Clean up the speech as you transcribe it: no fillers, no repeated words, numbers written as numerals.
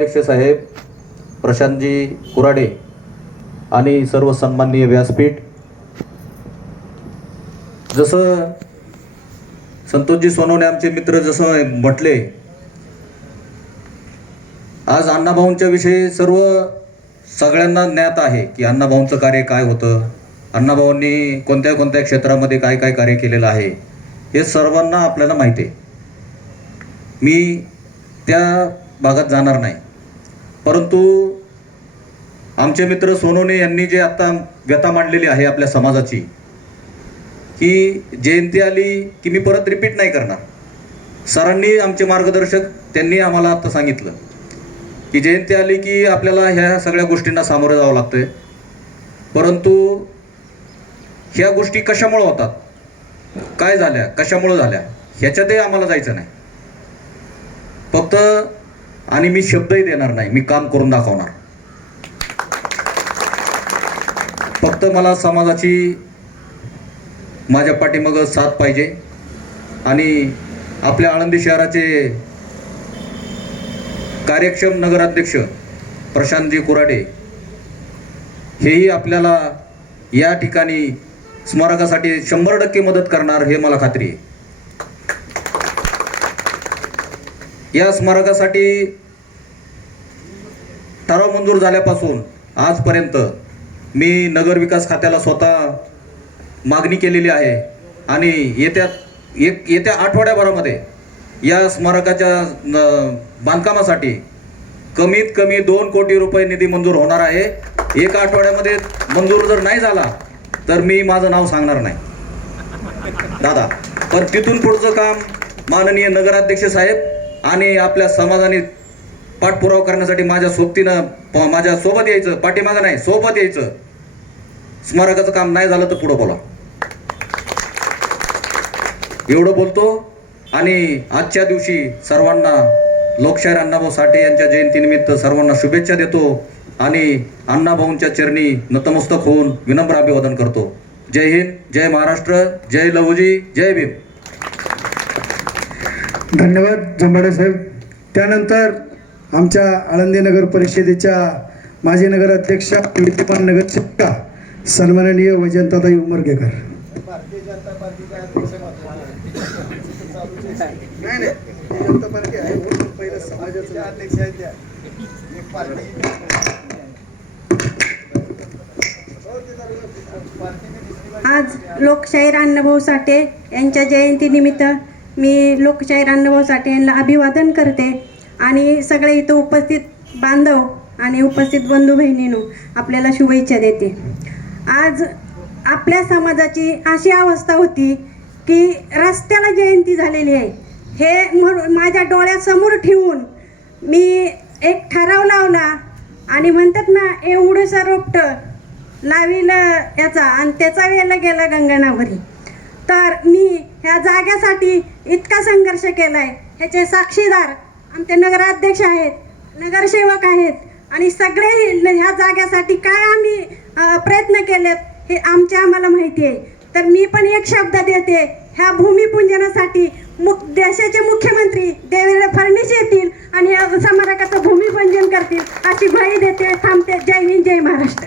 नगराध्यक्ष साहेब, प्रशांतजी कुराडे आणि सर्व सन्माननीय व्यासपीठ, जसं संतोषजी सोनवणे आमचे मित्र जसं म्हटले, आज अण्णाभाऊंच्या विषयी सगळ्यांना ज्ञात आहे की अण्णाभाऊंचं कार्य काय होतं, अण्णाभाऊंनी कोणत्या कोणत्या क्षेत्रामध्ये काय काय कार्य केलेलं आहे हे सर्वांना आपल्याला माहिती आहे. मी त्या भागात जाणार नाही, परंतु आमचे मित्र सोनवणे यांनी जे आता व्यथा मांडलेली आहे आपल्या समाजाची, की जयंती आली की मी परत रिपीट नाही करणार. सरांनी आमचे मार्गदर्शक त्यांनी आम्हाला आता सांगितलं की जयंती आली की आपल्याला ह्या सगळ्या गोष्टींना सामोरं जावं लागतंय, परंतु ह्या गोष्टी कशामुळे होतात, काय झाल्या, कशामुळे झाल्या ह्याच्यातही आम्हाला जायचं नाही फक्त. आणि मी शब्दही देणार नाही, मी काम करून दाखवणार. फक्त मला समाजाची माझ्या पाठीमागं साथ पाहिजे. आणि आपल्या आळंदी शहराचे कार्यक्षम नगराध्यक्ष प्रशांतजी कुराडे हेही आपल्याला या ठिकाणी स्मारकासाठी 100% मदत करणार हे मला खात्री आहे. या स्मारकासाठी ठराव मंजूर झाल्यापासून आजपर्यंत मी नगरविकास खात्याला स्वतः मागणी केलेली आहे आणि येत्या आठवड्याभरामध्ये या स्मारकाच्या बांधकामासाठी कमीत कमी 2 कोटी रुपये निधी मंजूर होणार आहे. एका आठवड्यामध्ये मंजूर जर नाही झाला तर मी माझं नाव सांगणार नाही दादा. पण तिथून पुढचं काम माननीय नगराध्यक्ष साहेब आणि आपल्या समाजाने पाठपुरावा करण्यासाठी माझ्या सोबतीनं माझ्या सोबत यायचं, पाठीमागं नाही सोबत यायचं. स्मारकाचं काम नाही झालं तर पुढं बोला, एवढं बोलतो. आणि आजच्या दिवशी सर्वांना लोकशाहीर अण्णाभाऊ साठे यांच्या जयंतीनिमित्त सर्वांना शुभेच्छा देतो आणि अण्णाभाऊंच्या चरणी नतमस्तक होऊन विनम्र अभिवादन करतो. जय हिंद, जय महाराष्ट्र, जय लहुजी, जय भीम. धन्यवाद जंबाडे साहेब. त्यानंतर आमच्या आळंदी नगर परिषदेच्या माजी नगराध्यक्षा, विद्यमान नगरसेविका सन्माननीय वैजंताताई उमरगेकर. भारतीय जनता पार्टीच्या अध्यक्ष नाही जनता पार्टी आहे, पहिलं समाजाचे अध्यक्ष आहेत त्या एक पार्टी. आज लोकशाहीर अण्णाभाऊ साठे यांच्या जयंतीनिमित्त मी लोकशाहीर अण्णाभाऊ साठे यांना अभिवादन करते आणि सगळे इथं उपस्थित बांधव आणि उपस्थित बंधू बहिणींनो आपल्याला शुभेच्छा देते. आज आपल्या समाजाची अशी अवस्था होती की रस्त्याला जयंती झालेली आहे हे माझ्या डोळ्यासमोर ठेवून मी एक ठराव लावला आणि म्हणतात ना एवढंसं रोपटं लाविलं याचा आणि त्याचा वेळेला गेला गंगनावरी. तर मी ह्या जाग्यासाठी इतका संघर्ष केलाय, ह्याचे साक्षीदार आमचे नगराध्यक्ष आहेत, नगरसेवक आहेत आणि सगळे ह्या जाग्यासाठी काय आम्ही प्रयत्न केलेत हे आम्हाला माहिती आहे. तर मी पण एक शब्द देते, ह्या भूमिपूजनासाठी देशाचे मुख्यमंत्री देवेंद्र फडणवीस येतील आणि या स्मारकाचं भूमिपूजन करतील अशी ग्वाही देते. थांबते. जय हिंद, जय महाराष्ट्र.